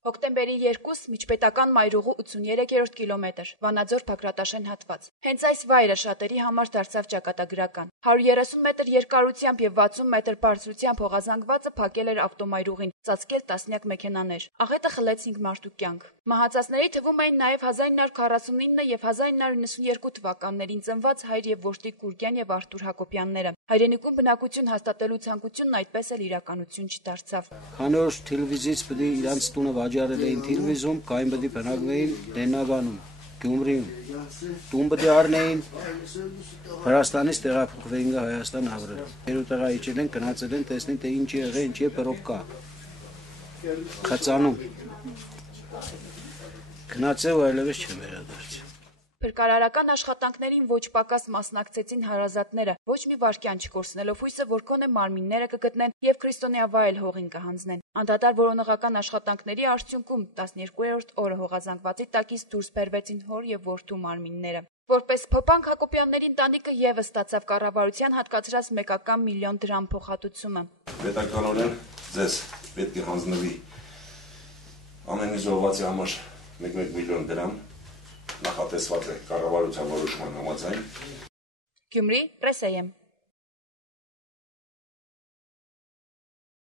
Հոկտեմբերի 2 միջպետական մայրուղու 83-րդ կիլոմետր, Վանաձոր Բագրատաշեն հատված։ Հենց այս վայրը շատերի համար դարձավ ճակատագրական։ 130 մետր երկարությամբ եւ 60 մետր բարձրությամբ հողազանգվածը փակել էր ավտոմայրուղին, ծածկել տասնյակ մեքենաներ։ Աղետը խլեց 5 մարդու կյանք։ Մահացածների թվում էին նաեւ 1949 եւ 1992 թվականներին ծնված հայր եւ որդի Գուրգեն եւ Արթուր Հակոբյանները։ Հայրենիքում բնակություն հաստատելու ցանկությունն այդպես էլ իրականություն չդարձավ։ Քանի որ տելևիզիից պետք է իրանց տունը վաճառել էին տելևիզիոն, կային պետք է բնակվեին Լեննագանում, Գյումրիում, տուն պետք է առնեին, Վրաստանից տեղափոխվեին Հայաստան ապրել։ Երիտեղա իջել են, գնացել են, տեսնեն թե ինչ եղել, ինչ է բրովկա։ Խցանում։ Գնացել ու այլևս չվերադարձ։ Փրկարարական աշխատանքներին ոչ պակաս մասնակցեցին հարազատները, ոչ մի վայրկյան չկորցնելով հույսը, որ գոնե մարմինները կգտնեն եւ քրիստոնեավայել հողին կհանձնեն։ Անդադար որոնողական աշխատանքների արդյունքում 12-րդ օրը հողազանգվածի տակից դուրս բերվեցին հոր եւ որդու մարմինները։ Որպես փոփանք Հակոբյանների ընտանիքը եւս ստացավ կառավարության հատկացրած 1 միլիոն դրամ փոխհատուցումը։ Պետականորեն ձեզ պետք է հանձնվի ամեն մի զոհվածի համար 1 միլիոն դրամ նախատեսված է կառավարության որոշման համաձայն։ Գյումրի, Պրեսայեմ։